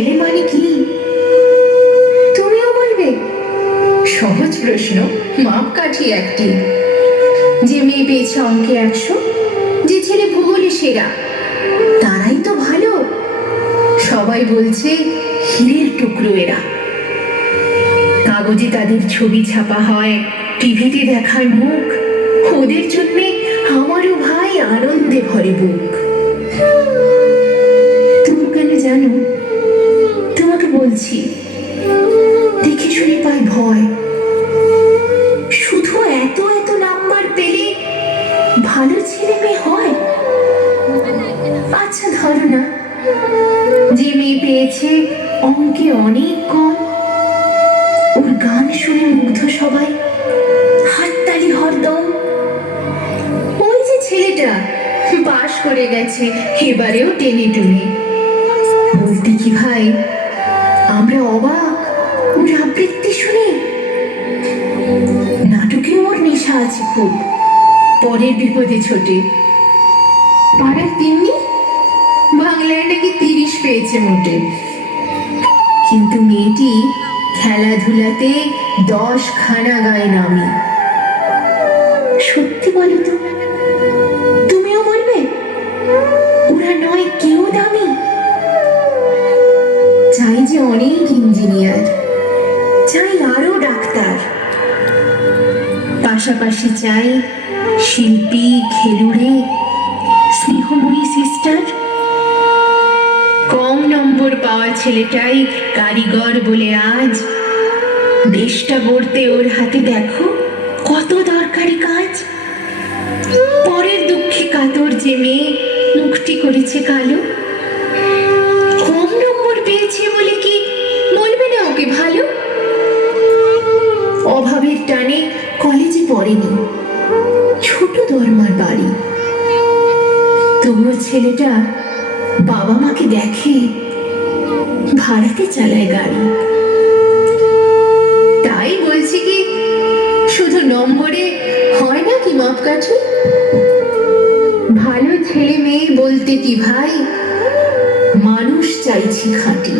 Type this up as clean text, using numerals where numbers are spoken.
ছেলে মানে কি তুমিও বলবে? সহজ প্রশ্ন, মাপকাঠি একটি। যে মেয়ে পেয়েছে অঙ্কে 100, যে ছেলে ভূগোলে সেরা, তারাই তো ভালো। সবাই বলছে হীরের টুকরো এরা। কাগজে তাদের ছবি ছাপা হয়, টিভিতে দেখায় মুখ, ওদের জন্যে আমারও ভাই আনন্দে ভরে বুক। তুমি কেন জানো, তোমাকে বলছি, দেখে শুনে পায় ভয়। শুধু এত এত নাম্বার পেলে ভালো ছেলে মেয়ে হয়? আচ্ছা ধরো না, যে মেয়ে পেয়েছে অঙ্কে অনেক কম, ওর গান শুনে মুগ্ধ সবাই, হাততালি হরদম। ওই যে ছেলেটা পাশ করে গেছে এবারেও টেনে টুনে, বলতে কি ভাই আমরা অবাক ওর আবৃত্তি শুনে। নাটকে ওর নেশা আছে খুব, পরের বিপদে ছোটে। পাড়ার তিন্নি বাংলায় নাকি 30 পেয়েছে মোটে, কিন্তু মেয়েটি খেলাধুলাতে 10 খানা গায়ে নামি। সত্যি বলো তো, তুমিও বলবে ওরা নয় কেউ দামি? চাই যে অনেক ইঞ্জিনিয়ার, চাই আরো ডাক্তার, পাশাপাশি চাই শিল্পী, খেলুড়ে, স্নেহময়ী সিস্টার। কম নম্বর পাওয়া ছেলেটাই কারিগর বলে আজ দেশটা গড়তে ওর হাতে দেখো কত দরকারি কাজ। পরের দুঃখে কাতর যে মেয়ে মুখটি করেছে কালো, কম নম্বর পেয়েছে বলে কি বলবে না ওকে ভালো? অভাবের টানে কলেজে পড়েনি, ছোট দরমার বাড়ি, তবুও ছেলেটা বাবা মাকে দেখে, ভাড়াতে চালায় গাড়ি। তাই বলছি কি, শুধু নম্বরে হয় না কি মাপকাঠি? ভালো ছেলে মেয়ে বলতে কি ভাই, মানুষ চাইছি খাঁটি।